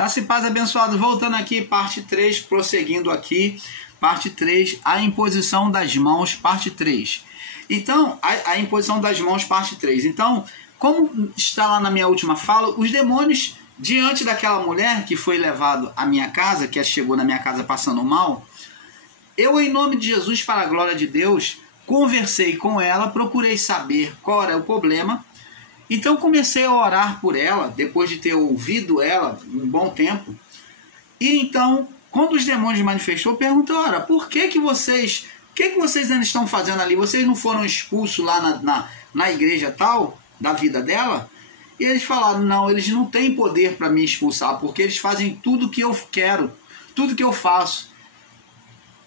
Graça e paz, abençoado. Voltando aqui, parte 3, prosseguindo aqui. Parte 3, a imposição das mãos, parte 3. Então, a imposição das mãos, parte 3. Então, como está lá na minha última fala, os demônios, diante daquela mulher que foi levado à minha casa, que chegou na minha casa passando mal, eu, em nome de Jesus, para a glória de Deus, conversei com ela, procurei saber qual era o problema. Então comecei a orar por ela, depois de ter ouvido ela um bom tempo. E então, quando os demônios manifestou, perguntou: ora, por que vocês ainda estão fazendo ali? Vocês não foram expulsos lá na igreja tal, da vida dela? E eles falaram: não, eles não têm poder para me expulsar, porque eles fazem tudo que eu quero, tudo que eu faço.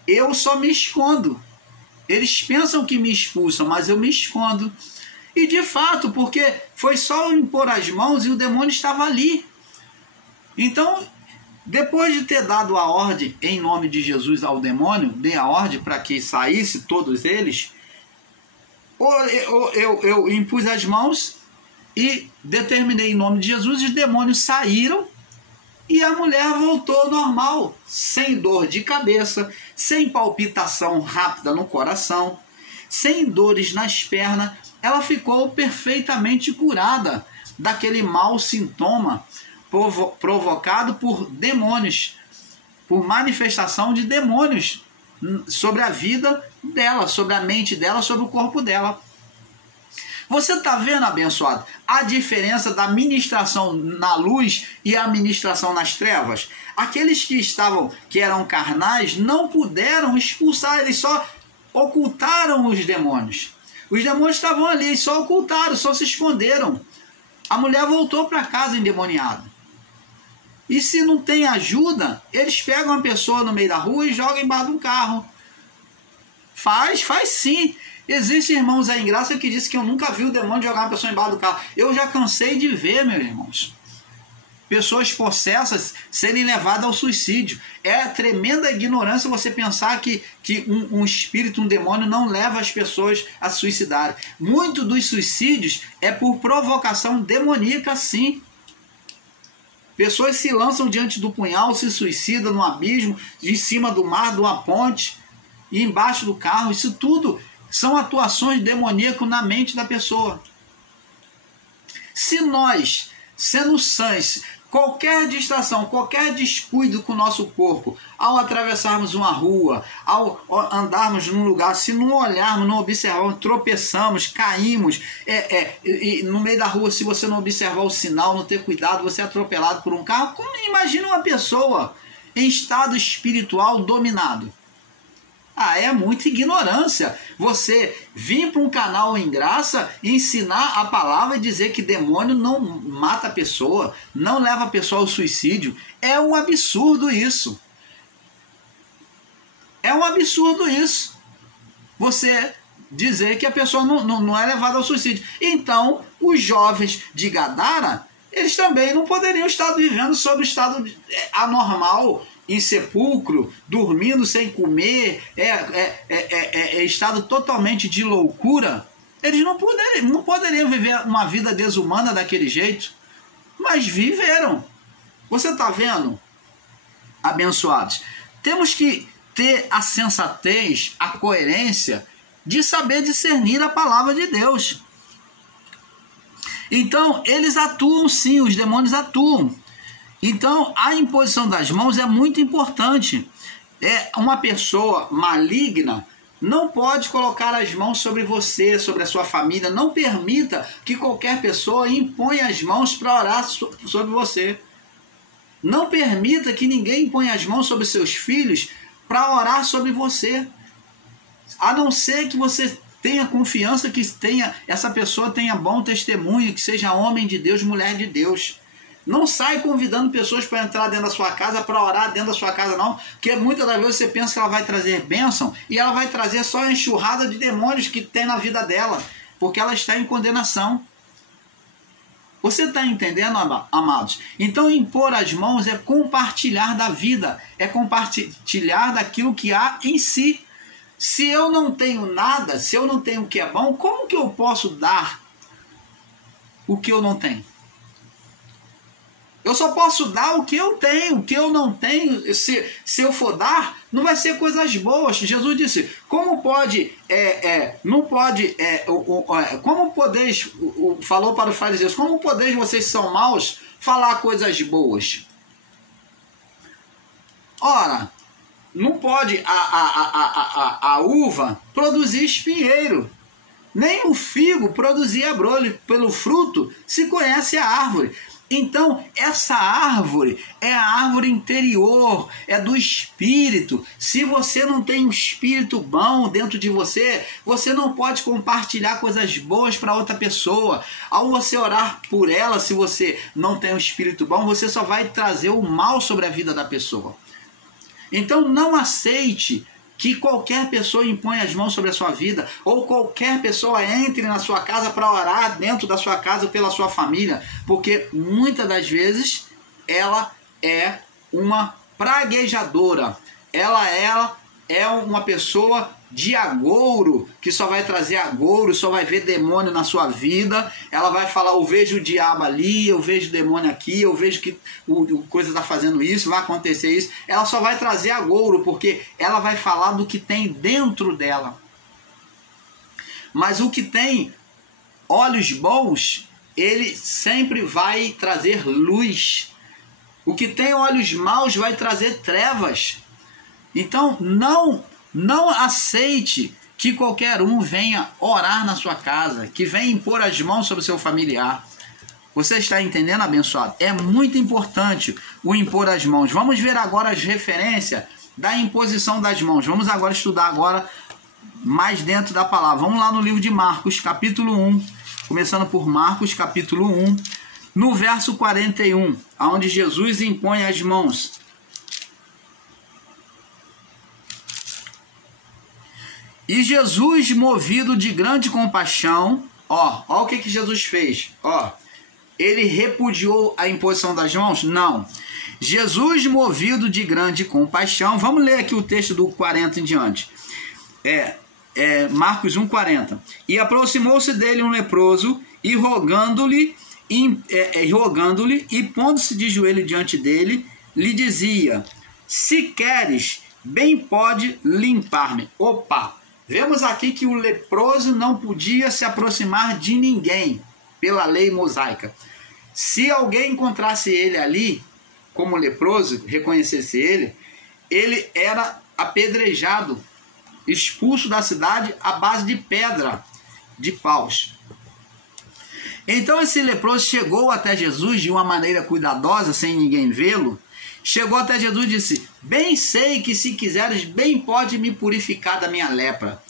Eu só me escondo. Eles pensam que me expulsam, mas eu me escondo. E de fato, porque foi só eu impor as mãos e o demônio estava ali. Então, depois de ter dado a ordem em nome de Jesus ao demônio, dei a ordem para que saísse todos eles, eu impus as mãos e determinei em nome de Jesus, os demônios saíram e a mulher voltou ao normal, sem dor de cabeça, sem palpitação rápida no coração, sem dores nas pernas. Ela ficou perfeitamente curada daquele mau sintoma provocado por demônios, por manifestação de demônios sobre a vida dela, sobre a mente dela, sobre o corpo dela. Você está vendo, abençoado, a diferença da ministração na luz e a ministração nas trevas? Aqueles que eram carnais não puderam expulsar, eles só ocultaram os demônios. Os demônios estavam ali, só ocultaram, só se esconderam. A mulher voltou para casa endemoniada. E se não tem ajuda, eles pegam a pessoa no meio da rua e jogam embaixo de um carro. Faz sim. Existem irmãos aí em graça que dizem que eu nunca vi o demônio jogar uma pessoa embaixo do carro. Eu já cansei de ver, meus irmãos, pessoas possessas serem levadas ao suicídio. É tremenda ignorância você pensar que um espírito, um demônio não leva as pessoas a suicidarem. Muito dos suicídios é por provocação demoníaca, sim. Pessoas se lançam diante do punhal, se suicidam no abismo, de cima do mar, de uma ponte, e embaixo do carro. Isso tudo são atuações demoníacas na mente da pessoa. Se nós, sendo sãs, qualquer distração, qualquer descuido com o nosso corpo, ao atravessarmos uma rua, ao andarmos num lugar, se não olharmos, não observarmos, tropeçamos, caímos, e no meio da rua, se você não observar o sinal, não ter cuidado, você é atropelado por um carro. Imagina uma pessoa em estado espiritual dominado. É muita ignorância você vir para um canal em graça, ensinar a palavra e dizer que demônio não mata a pessoa, não leva a pessoa ao suicídio. É um absurdo isso. É um absurdo isso. Você dizer que a pessoa não é levada ao suicídio. Então, os jovens de Gadara, eles também não poderiam estar vivendo sob o estado anormal, em sepulcro, dormindo sem comer, estado totalmente de loucura. Eles não poderiam viver uma vida desumana daquele jeito, mas viveram. Você está vendo, abençoados? Temos que ter a sensatez, a coerência de saber discernir a palavra de Deus. Então, eles atuam sim, os demônios atuam. Então, a imposição das mãos é muito importante. Uma pessoa maligna não pode colocar as mãos sobre você, sobre a sua família. Não permita que qualquer pessoa imponha as mãos para orar sobre você. Não permita que ninguém imponha as mãos sobre seus filhos para orar sobre você. A não ser que você tenha confiança que essa pessoa tenha bom testemunho, que seja homem de Deus, mulher de Deus. Não sai convidando pessoas para entrar dentro da sua casa, para orar dentro da sua casa, não. Porque muitas das vezes você pensa que ela vai trazer bênção e ela vai trazer só a enxurrada de demônios que tem na vida dela, porque ela está em condenação. Você está entendendo, amados? Então, impor as mãos é compartilhar da vida, é compartilhar daquilo que há em si. Se eu não tenho nada, se eu não tenho o que é bom, como que eu posso dar o que eu não tenho? Eu só posso dar o que eu tenho, o que eu não tenho, se eu for dar, não vai ser coisas boas. Jesus disse, como pode, como podeis, falou para os fariseus, como podeis, vocês são maus, falar coisas boas? Ora, não pode a uva produzir espinheiro, nem o figo produzir abrolho, pelo fruto se conhece a árvore. Então, essa árvore é a árvore interior, é do espírito. Se você não tem um espírito bom dentro de você, você não pode compartilhar coisas boas para outra pessoa. Ao você orar por ela, se você não tem um espírito bom, você só vai trazer o mal sobre a vida da pessoa. Então, não aceite que qualquer pessoa imponha as mãos sobre a sua vida, ou qualquer pessoa entre na sua casa para orar dentro da sua casa pela sua família, porque muitas das vezes ela é uma praguejadora, ela é uma pessoa de agouro, que só vai trazer agouro, só vai ver demônio na sua vida. Ela vai falar, eu vejo o diabo ali, eu vejo o demônio aqui, eu vejo que o coisa está fazendo isso, vai acontecer isso. Ela só vai trazer agouro, porque ela vai falar do que tem dentro dela. Mas o que tem olhos bons, ele sempre vai trazer luz. O que tem olhos maus vai trazer trevas. Então, não aceite que qualquer um venha orar na sua casa, que venha impor as mãos sobre o seu familiar. Você está entendendo, abençoado? É muito importante o impor as mãos. Vamos ver agora as referências da imposição das mãos. Vamos agora estudar agora mais dentro da palavra. Vamos lá no livro de Marcos, capítulo 1, começando por Marcos, capítulo 1, no verso 41, onde Jesus impõe as mãos. E Jesus, movido de grande compaixão, ó o que Jesus fez, ele repudiou a imposição das mãos? Não. Jesus, movido de grande compaixão, vamos ler aqui o texto do 40 em diante, Marcos 1,40, e aproximou-se dele um leproso, e rogando-lhe, e pondo-se de joelho diante dele, lhe dizia, se queres, bem pode limpar-me. Opa! Vemos aqui que o leproso não podia se aproximar de ninguém, pela lei mosaica. Se alguém encontrasse ele ali, como leproso, reconhecesse ele era apedrejado, expulso da cidade à base de pedra, de paus. Então esse leproso chegou até Jesus de uma maneira cuidadosa, sem ninguém vê-lo. Chegou até Jesus e disse, bem sei que se quiseres, bem pode me purificar da minha lepra.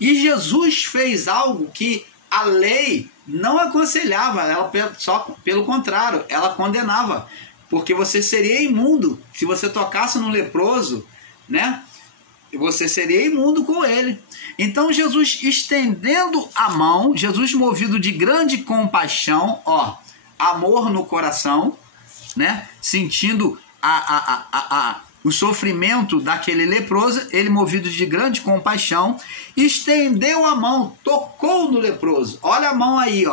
E Jesus fez algo que a lei não aconselhava, ela só pelo contrário, ela condenava, porque você seria imundo. Se você tocasse no leproso, né, você seria imundo com ele. Então Jesus, estendendo a mão, Jesus movido de grande compaixão, amor no coração, né, sentindo o sofrimento daquele leproso, ele movido de grande compaixão, estendeu a mão, tocou no leproso. Olha a mão aí,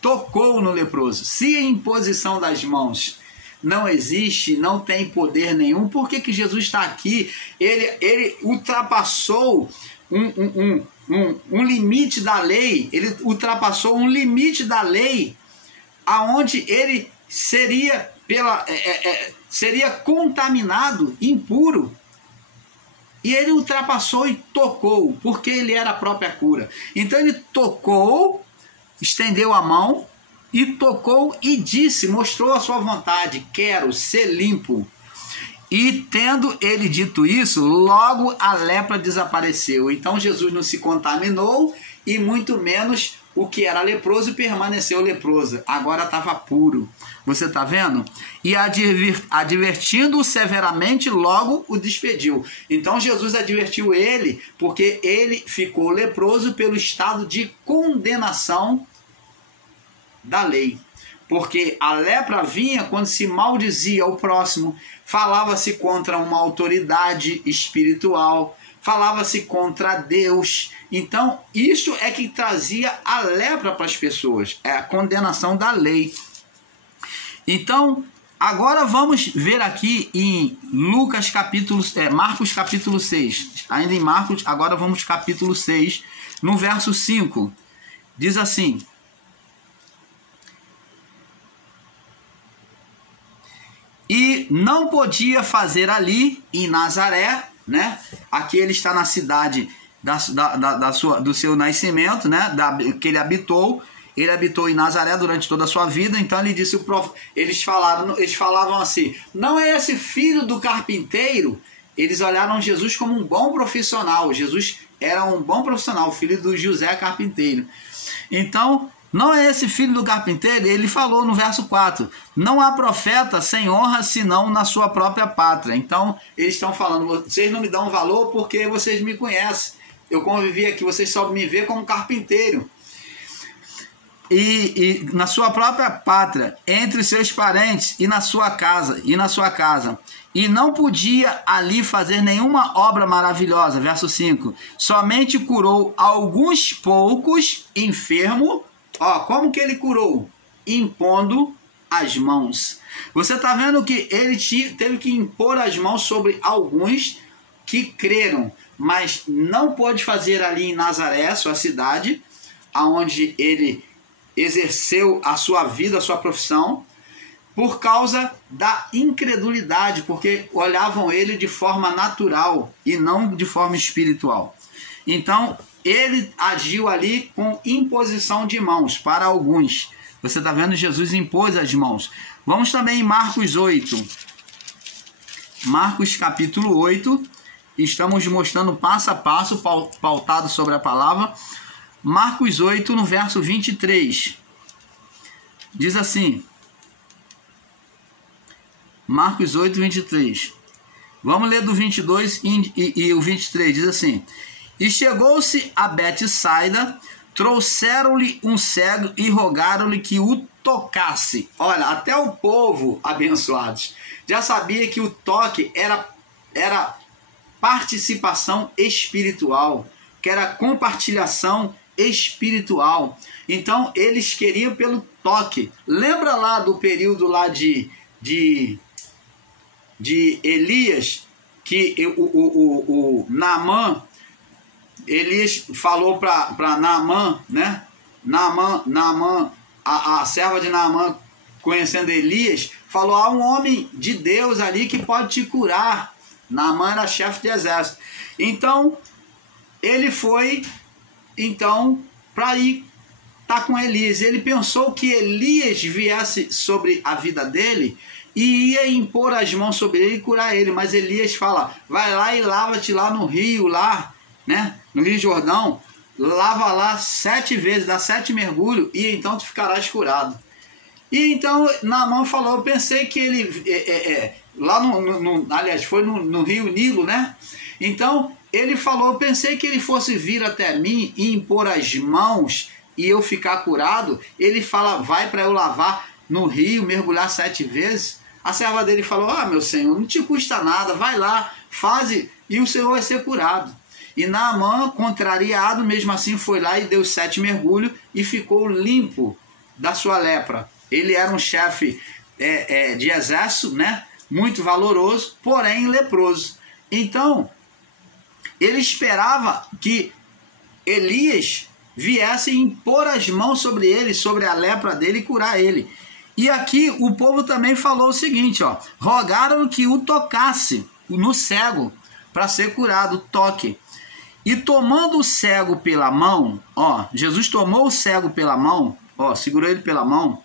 tocou no leproso. Se a imposição das mãos não existe, não tem poder nenhum, por que Jesus está aqui? Ele ultrapassou um limite da lei, ele ultrapassou um limite da lei, aonde ele seria seria contaminado, impuro, e ele ultrapassou e tocou, porque ele era a própria cura. Então ele tocou, estendeu a mão e tocou e disse, mostrou a sua vontade, quero ser limpo. E tendo ele dito isso, logo a lepra desapareceu. Então Jesus não se contaminou e muito menos o que era leproso permaneceu leproso. Agora estava puro. Você está vendo? E advertindo-o severamente, logo o despediu. Então Jesus advertiu ele, porque ele ficou leproso pelo estado de condenação da lei. Porque a lepra vinha quando se maldizia o próximo, falava-se contra uma autoridade espiritual, falava-se contra Deus. Então, isso é que trazia a lepra para as pessoas, é a condenação da lei. Então, Agora vamos ver aqui em Marcos capítulo 6. Ainda em Marcos, agora vamos capítulo 6, no verso 5. Diz assim: e não podia fazer ali em Nazaré, né? Aqui ele está na cidade do seu nascimento, né? Que ele habitou. Ele habitou em Nazaré durante toda a sua vida. Então ele disse, eles falavam assim: não é esse filho do carpinteiro? Eles olharam Jesus como um bom profissional. Jesus era um bom profissional, filho do José carpinteiro. Então, não é esse filho do carpinteiro? Ele falou no verso 4: não há profeta sem honra senão na sua própria pátria. Então, eles estão falando: vocês não me dão valor porque vocês me conhecem. Eu convivi aqui, vocês só me vê como carpinteiro. E na sua própria pátria, entre seus parentes e na sua casa, e não podia ali fazer nenhuma obra maravilhosa. Verso 5: somente curou alguns poucos enfermos. Ó, como que ele curou? Impondo as mãos. Você está vendo que ele teve que impor as mãos sobre alguns que creram, mas não pôde fazer ali em Nazaré, sua cidade, aonde ele exerceu a sua vida, a sua profissão, por causa da incredulidade, porque olhavam ele de forma natural e não de forma espiritual. Então, ele agiu ali com imposição de mãos para alguns. Você está vendo? Jesus impôs as mãos. Vamos também em Marcos 8. Marcos capítulo 8. Estamos mostrando passo a passo, pautado sobre a palavra. Marcos 8, no verso 23. Diz assim. Marcos 8, 23. Vamos ler do 22 e o 23. Diz assim: e chegou-se a Betsaida, trouxeram-lhe um cego e rogaram-lhe que o tocasse. Olha, até o povo, abençoados, já sabia que o toque era participação espiritual, que era compartilhação espiritual. Então eles queriam pelo toque. Lembra lá do período lá de Elias, que o Naamã, Elias falou para Naamã, né? Naamã, a serva de Naamã, conhecendo Elias, falou: há um homem de Deus ali que pode te curar. Naamã era chefe de exército. Então ele foi para ir estar com Elias. Ele pensou que Elias viesse sobre a vida dele e ia impor as mãos sobre ele e curar ele. Mas Elias fala: vai lá e lava-te lá no rio, lá, né? No Rio Jordão, lava lá 7 vezes, dá 7 mergulhos e então tu ficarás curado. E então Naamã falou: eu pensei que ele lá aliás, foi no Rio Nilo, né? Então ele falou: eu pensei que ele fosse vir até mim e impor as mãos e eu ficar curado. Ele fala: vai para eu lavar no rio, mergulhar 7 vezes. A serva dele falou: ah, meu senhor, não te custa nada, vai lá, faz e o senhor vai ser curado. E Naamã, contrariado, mesmo assim foi lá e deu 7 mergulhos e ficou limpo da sua lepra. Ele era um chefe de exército, né? Muito valoroso, porém leproso. Então ele esperava que Elias viesse impor as mãos sobre ele, sobre a lepra dele e curar ele. E aqui o povo também falou o seguinte, ó: rogaram que o tocasse no cego para ser curado, toque. E tomando o cego pela mão, ó, Jesus tomou o cego pela mão, ó, segurou ele pela mão,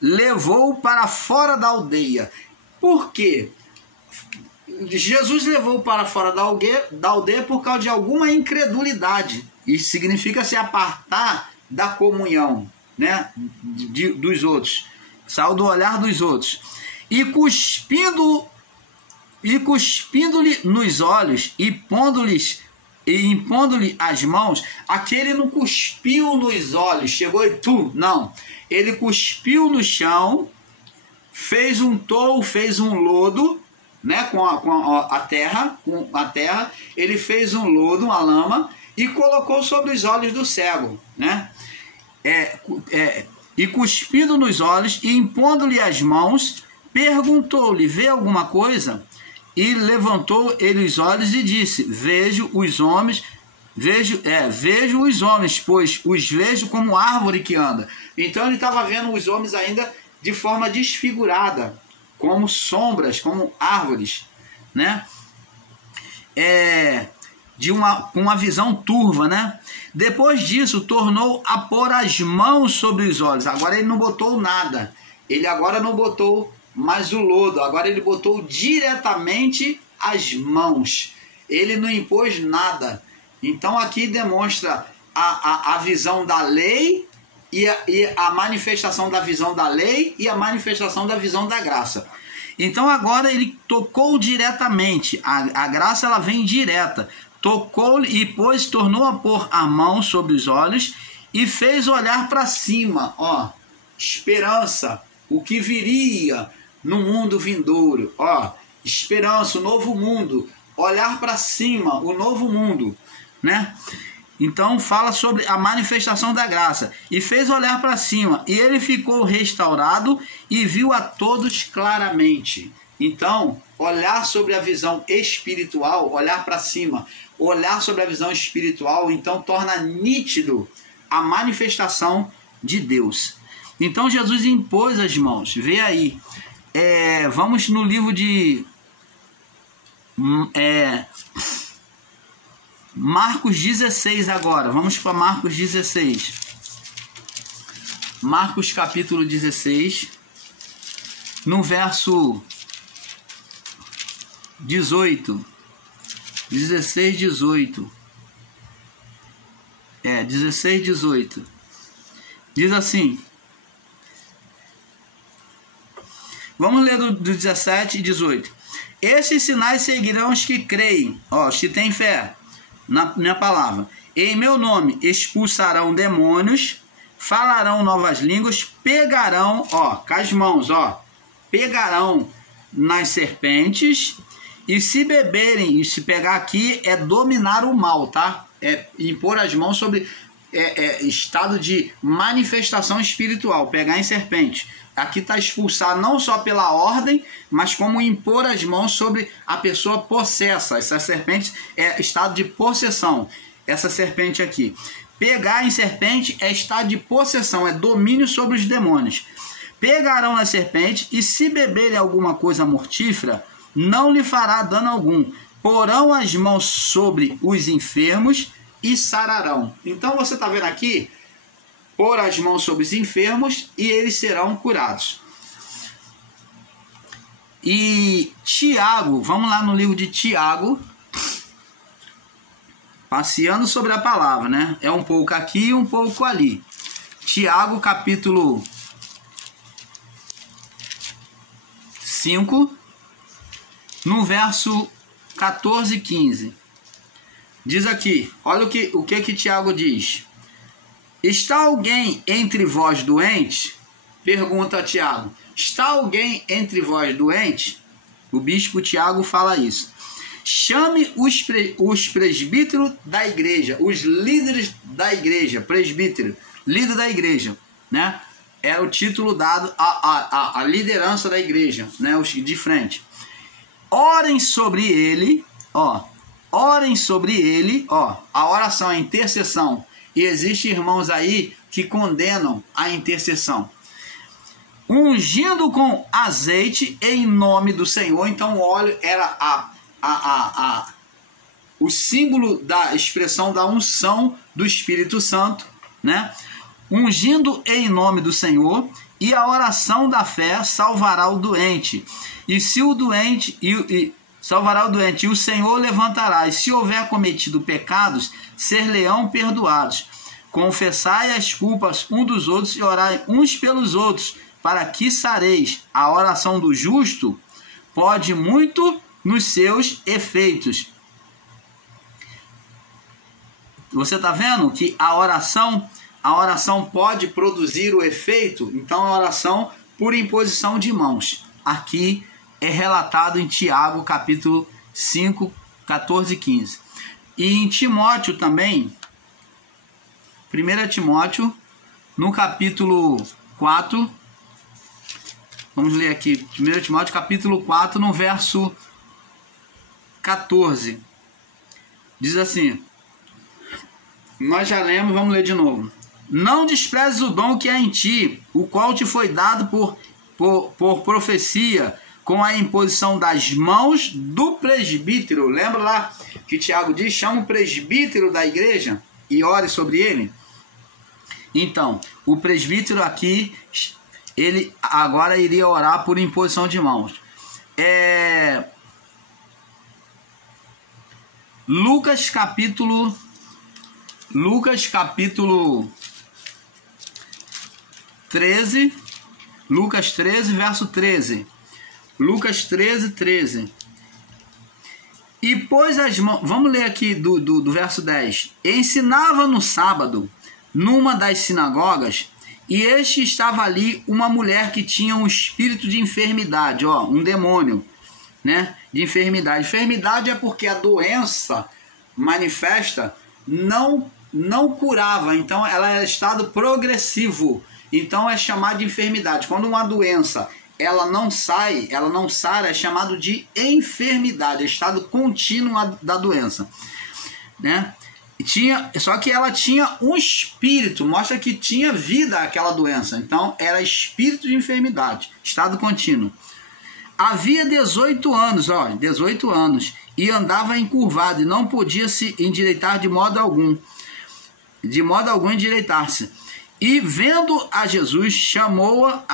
levou-o para fora da aldeia. Por quê? Jesus levou para fora da aldeia por causa de alguma incredulidade. Isso significa se apartar da comunhão, né, dos outros. Saiu do olhar dos outros. E cuspindo-lhe nos olhos e impondo-lhe as mãos. Aquele não cuspiu nos olhos, chegou e não. Ele cuspiu no chão, fez um lodo, né, com a terra, ele fez um lodo, uma lama, e colocou sobre os olhos do cego, né? E cuspindo nos olhos e impondo-lhe as mãos, Perguntou-lhe: vê alguma coisa? E levantou ele os olhos e disse: vejo os homens, pois os vejo como árvore que anda. Então ele estava vendo os homens ainda de forma desfigurada, como sombras, como árvores, né? Com uma visão turva, né? Depois disso, tornou a pôr as mãos sobre os olhos. Agora ele não botou nada. Ele agora não botou mais o lodo. Agora ele botou diretamente as mãos. Ele não impôs nada. Então aqui demonstra a visão da lei e a manifestação da visão da lei e a manifestação da visão da graça. Então agora ele tocou diretamente. A graça ela vem direta. Tocou e depois tornou a pôr a mão sobre os olhos e fez olhar para cima. Ó, esperança, o que viria no mundo vindouro. Ó, esperança, o novo mundo. Olhar para cima, o novo mundo, né? Então fala sobre a manifestação da graça. E fez olhar para cima, e ele ficou restaurado e viu a todos claramente. Então, olhar sobre a visão espiritual, olhar para cima, olhar sobre a visão espiritual, então torna nítido a manifestação de Deus. Então Jesus impôs as mãos. Vê aí. Vamos no livro de Marcos 16 agora. Vamos para Marcos 16. Marcos capítulo 16. No verso 18. 16, 18. 16, 18. Diz assim. Vamos ler do 17 e 18. Esses sinais seguirão os que creem, os que têm fé na minha palavra. Em meu nome expulsarão demônios, falarão novas línguas, pegarão, com as mãos, pegarão nas serpentes, e se beberem, e se pegar aqui, é dominar o mal, tá? É impor as mãos sobre estado de manifestação espiritual, pegar em serpente. Aqui está expulsar não só pela ordem, mas como impor as mãos sobre a pessoa possessa. Essa serpente é estado de possessão. Essa serpente aqui. Pegar em serpente é estado de possessão, é domínio sobre os demônios. Pegarão na serpente e se beberem alguma coisa mortífera, não lhe fará dano algum. Porão as mãos sobre os enfermos e sararão. Então você está vendo aqui, pôr as mãos sobre os enfermos e eles serão curados. E Tiago, vamos lá no livro de Tiago, passeando sobre a palavra, né? É um pouco aqui e um pouco ali. Tiago capítulo 5, no verso 14 e 15. Diz aqui, olha o que Tiago diz. Está alguém entre vós doente? Pergunta Tiago. Está alguém entre vós doente? O bispo Tiago fala isso. Chame os presbíteros da igreja, os líderes da igreja, presbítero, líder da igreja, né? Era o título dado à liderança da igreja, né? Os de frente. Orem sobre ele, orem sobre ele, a oração é intercessão. E existem irmãos aí que condenam a intercessão. Ungindo com azeite em nome do Senhor. Então o óleo era o símbolo da expressão da unção do Espírito Santo, né? Ungindo em nome do Senhor, e a oração da fé salvará o doente. E se o doente salvará o doente, e o Senhor levantará, e se houver cometido pecados, ser-lhe-ão perdoados. Confessai as culpas um dos outros e orai uns pelos outros, para que sareis. A oração do justo pode muito nos seus efeitos. Você está vendo que a oração pode produzir o efeito? Então a oração por imposição de mãos. Aqui é relatado em Tiago, capítulo 5, 14 e 15. E em Timóteo também, 1 Timóteo, no capítulo 4, Vamos ler aqui, 1 Timóteo capítulo 4, no verso 14. Diz assim, nós já lemos, vamos ler de novo. Não desprezes o dom que há em ti, o qual te foi dado por profecia, com a imposição das mãos do presbítero. Lembra lá que Tiago diz, chama o presbítero da igreja e ore sobre ele? Então, o presbítero aqui, ele agora iria orar por imposição de mãos. Lucas capítulo 13, Lucas 13, verso 13. Lucas 13, 13. E pôs as mãos, vamos ler aqui do verso 10. Ensinava no sábado, numa das sinagogas, e estava ali uma mulher que tinha um espírito de enfermidade, um demônio, né, de enfermidade. Enfermidade é porque a doença manifesta não curava, então ela era estado progressivo, então é chamado de enfermidade. Quando uma doença ela não sara, é chamado de enfermidade, é estado contínuo da doença, né? Só que ela tinha um espírito, mostra que tinha vida aquela doença, então era espírito de enfermidade, estado contínuo. Havia 18 anos, e andava encurvado, e não podia se endireitar de modo algum endireitar-se. E vendo-a Jesus, chamou-a,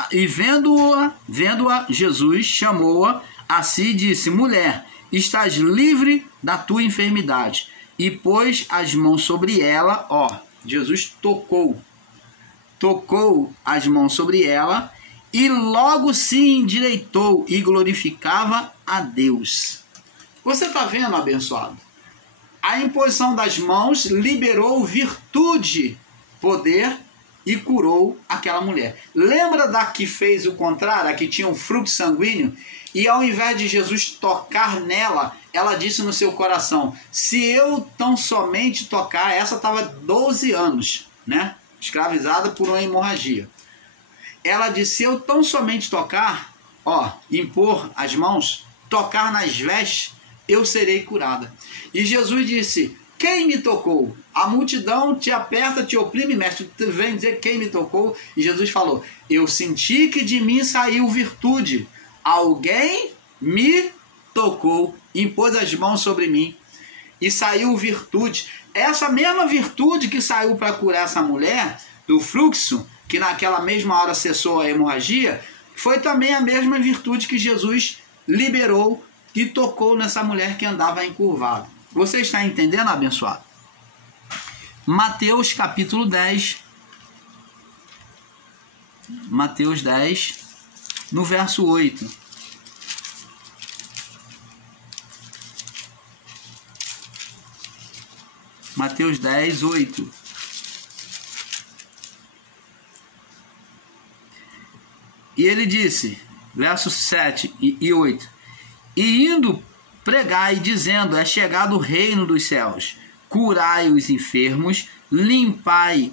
Jesus chamou-a a si e disse, mulher, estás livre da tua enfermidade. E pôs as mãos sobre ela, Jesus tocou as mãos sobre ela, e logo se endireitou e glorificava a Deus. Você está vendo, abençoado? A imposição das mãos liberou virtude, poder, e curou aquela mulher. Lembra da que fez o contrário, a que tinha um fluxo sanguíneo? E ao invés de Jesus tocar nela, ela disse no seu coração, se eu tão somente tocar, essa estava 12 anos, né? Escravizada por uma hemorragia. Ela disse, se eu tão somente tocar, impor as mãos, tocar nas vestes, eu serei curada. E Jesus disse, quem me tocou? A multidão te aperta, te oprime, mestre, tu vem dizer quem me tocou? E Jesus falou, eu senti que de mim saiu virtude. Alguém me tocou, impôs as mãos sobre mim e saiu virtude. Essa mesma virtude que saiu para curar essa mulher do fluxo, que naquela mesma hora cessou a hemorragia, foi também a mesma virtude que Jesus liberou e tocou nessa mulher que andava encurvada. Você está entendendo, abençoado? Mateus capítulo 10. Mateus 10, no verso 8. Mateus 10, 8. E ele disse, versos 7 e 8, e indo pregai, dizendo, é chegado o reino dos céus, curai os enfermos, limpai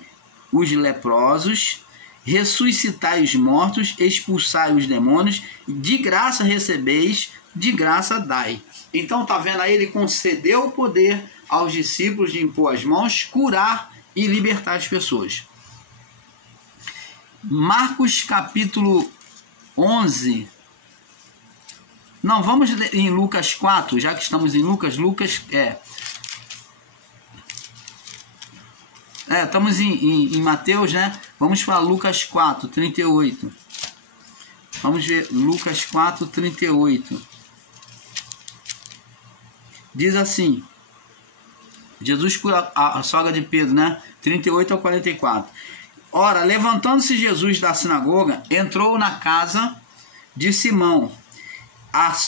os leprosos, ressuscitai os mortos, expulsai os demônios, de graça recebeis, de graça dai. Então tá vendo aí, ele concedeu o poder aos discípulos de impor as mãos, curar e libertar as pessoas. Marcos capítulo 11. Não, vamos em Lucas 4, já que estamos em Lucas. Estamos em Mateus, né? Vamos para Lucas 4, 38. Vamos ver Lucas 4, 38. Diz assim, Jesus cura a sogra de Pedro, né? 38 ao 44. Ora, levantando-se Jesus da sinagoga, entrou na casa de Simão,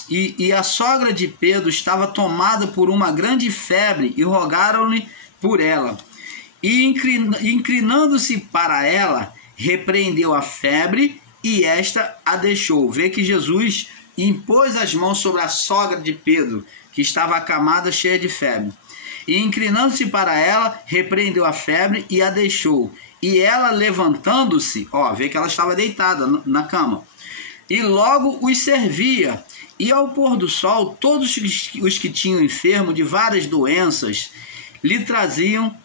e a sogra de Pedro estava tomada por uma grande febre, e rogaram-lhe por ela. E inclinando-se para ela, repreendeu a febre, e esta a deixou. Vê que Jesus impôs as mãos sobre a sogra de Pedro, que estava acamada, cheia de febre. E inclinando-se para ela, repreendeu a febre e a deixou. E ela, levantando-se, vê que ela estava deitada na cama. e logo os servia. E ao pôr do sol, todos os que tinham enfermo de várias doenças lhe traziam,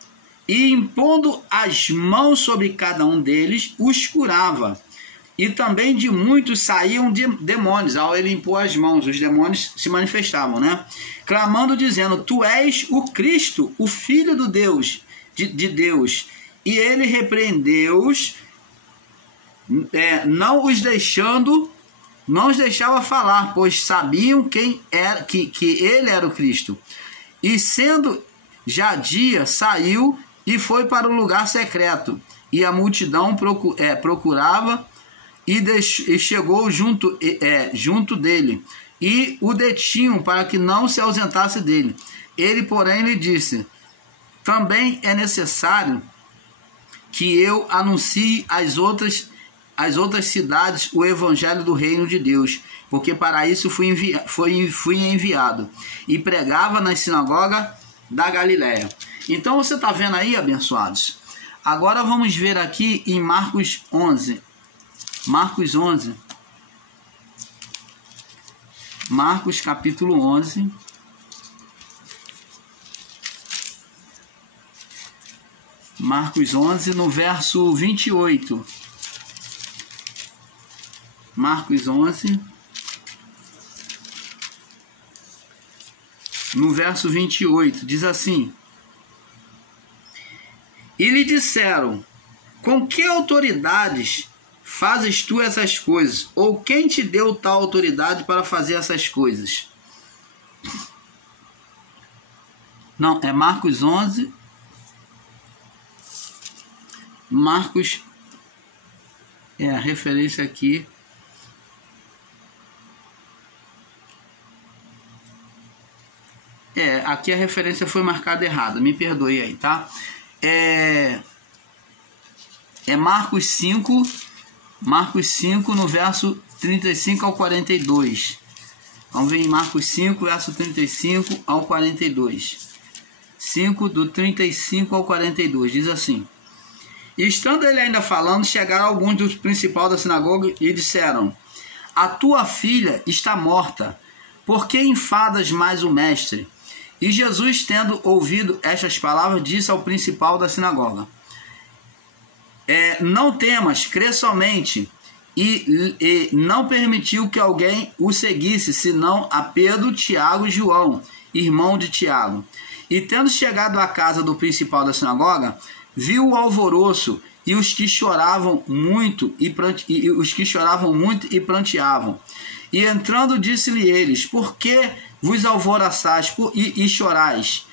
e impondo as mãos sobre cada um deles, os curava. E também de muitos saíam demônios. Ao ele impor as mãos, os demônios se manifestavam, né? Clamando, dizendo: Tu és o Cristo, o Filho do Deus, de Deus. E ele repreendeu-os, não os deixava falar, pois sabiam quem era, que ele era o Cristo. E sendo já dia, saiu e foi para o lugar secreto. E a multidão procurava, e chegou junto dele, e o detinham para que não se ausentasse dele. Ele, porém, lhe disse: Também é necessário que eu anuncie às outras cidades o evangelho do reino de Deus, porque para isso fui enviado. E pregava na sinagoga da Galiléia. Então você está vendo aí, abençoados? Agora vamos ver aqui em Marcos 11. Marcos 11. Marcos capítulo 11. Marcos 11, no verso 28. Marcos 11, no verso 28, diz assim: E lhe disseram: Com que autoridades fazes tu essas coisas? Ou quem te deu tal autoridade para fazer essas coisas? Não, é Marcos 11. Marcos, a referência aqui. Aqui a referência foi marcada errada, me perdoe aí, tá? É Marcos 5, no verso 35 ao 42. Vamos ver em Marcos 5, verso 35 ao 42. 5, do 35 ao 42, diz assim: E estando ele ainda falando, chegaram alguns dos principais da sinagoga e disseram: A tua filha está morta, por que enfadas mais o mestre? E Jesus, tendo ouvido estas palavras, disse ao principal da sinagoga: Não temas, crê somente. E não permitiu que alguém o seguisse, senão a Pedro, Tiago e João, irmão de Tiago. E tendo chegado à casa do principal da sinagoga, viu o alvoroço e os que choravam muito e pranteavam. E entrando, disse-lhe eles: Por que vos alvoroçais e chorais?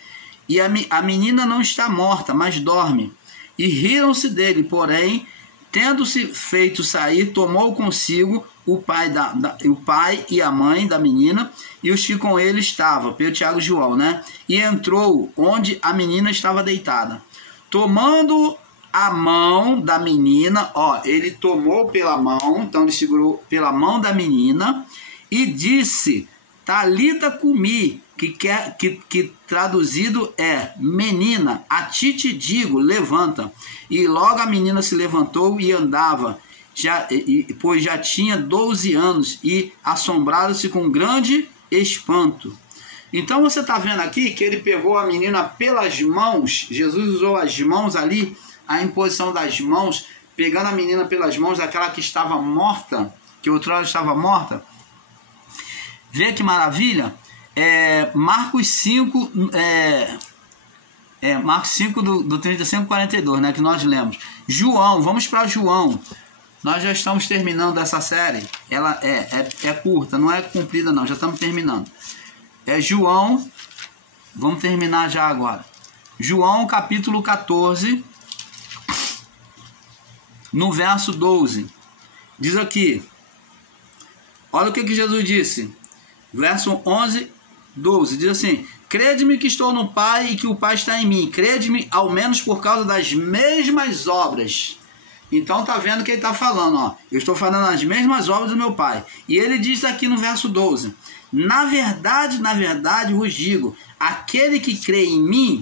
E a menina não está morta, mas dorme. E riram-se dele, porém, tendo-se feito sair, tomou consigo o pai e a mãe da menina e os que com ele estavam, Pedro, Tiago e João, né? E entrou onde a menina estava deitada. Tomando a mão da menina, ele tomou pela mão, então ele segurou pela mão da menina e disse: Talita cumi, que traduzido é: menina, a ti te digo, levanta. E logo a menina se levantou e andava, pois já tinha 12 anos, e assombraram-se com grande espanto. Então você está vendo aqui que ele pegou a menina pelas mãos. Jesus usou as mãos ali, a imposição das mãos, pegando a menina pelas mãos daquela que estava morta, que outrora estava morta. Vê que maravilha? Marcos 5, Marcos 5 do 35 ao 42, né, que nós lemos. João, vamos para João. Nós já estamos terminando essa série. Ela é curta, não é comprida não, já estamos terminando. João, vamos terminar já agora. João capítulo 14, no verso 12. Diz aqui, olha o que Jesus disse. Verso 11, 12, diz assim: Crede-me que estou no Pai e que o Pai está em mim. Crede-me ao menos por causa das mesmas obras. Então tá vendo que ele está falando, eu estou falando as mesmas obras do meu Pai. E ele diz aqui no verso 12: Na verdade, vos digo, aquele que crê em mim,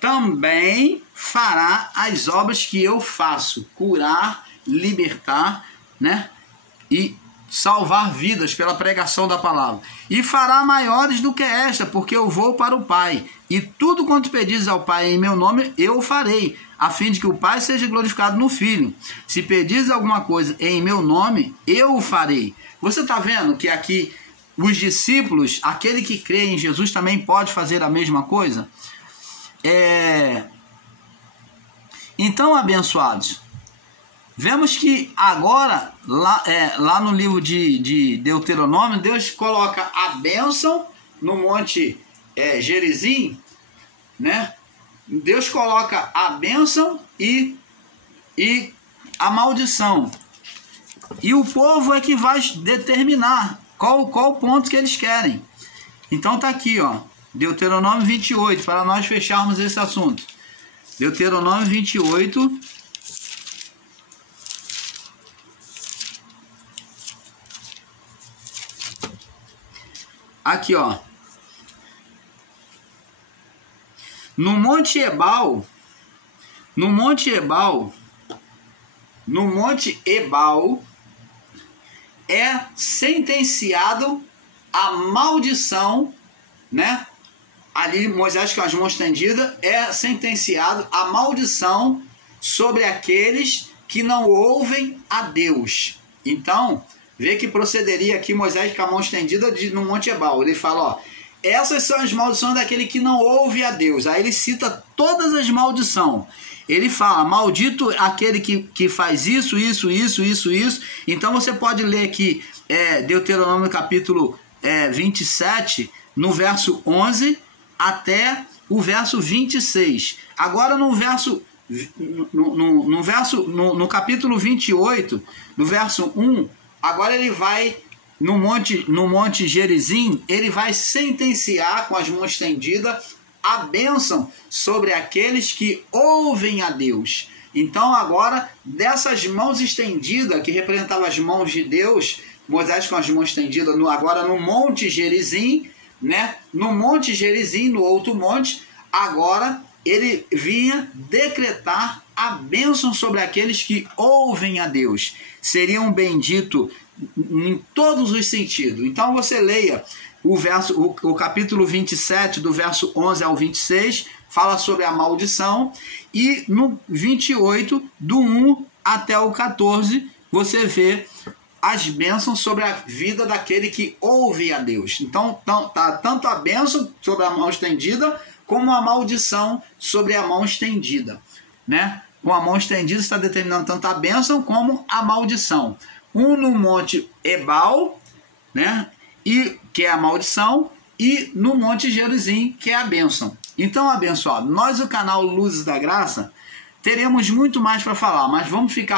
também fará as obras que eu faço. Curar, libertar, né? E salvar vidas pela pregação da palavra. E fará maiores do que esta, porque eu vou para o Pai. E tudo quanto pedis ao Pai em meu nome, eu o farei, a fim de que o Pai seja glorificado no Filho. Se pedis alguma coisa em meu nome, eu o farei. Você está vendo que aqui os discípulos, aquele que crê em Jesus também pode fazer a mesma coisa? Então, abençoados, vemos que agora, lá no livro de Deuteronômio, Deus coloca a bênção no monte Gerizim, né? Deus coloca a bênção e a maldição. E o povo é que vai determinar qual o ponto que eles querem. Então tá aqui, ó, Deuteronômio 28, para nós fecharmos esse assunto. Deuteronômio 28... Aqui, ó. No Monte Ebal é sentenciado a maldição, né? Ali Moisés com as mãos estendidas é sentenciado a maldição sobre aqueles que não ouvem a Deus. Então, vê que procederia aqui Moisés com a mão estendida no Monte Ebal. Ele fala, ó, essas são as maldições daquele que não ouve a Deus. Aí ele cita todas as maldições. Ele fala, maldito aquele que faz isso. Então você pode ler aqui Deuteronômio capítulo 27, no verso 11 até o verso 26. Agora no capítulo 28, no verso 1, agora ele vai no monte Gerizim, ele vai sentenciar com as mãos estendidas a bênção sobre aqueles que ouvem a Deus. Então agora, dessas mãos estendidas, que representavam as mãos de Deus, Moisés com as mãos estendidas, agora no monte Gerizim, né? No monte Gerizim, no outro monte, agora ele vinha decretar a bênção sobre aqueles que ouvem a Deus. Seriam benditos em todos os sentidos. Então você leia o capítulo 27, do verso 11 ao 26, fala sobre a maldição, e no 28, do 1 até o 14, você vê as bênçãos sobre a vida daquele que ouve a Deus. Então tá tanto a bênção sobre a mão estendida, como a maldição sobre a mão estendida, né? Com a mão estendida está determinando tanto a bênção como a maldição. Um no monte Ebal, né? E que é a maldição, e no monte Gerizim, que é a bênção. Então, abençoado, nós, o canal Luzes da Graça, teremos muito mais para falar, mas vamos ficar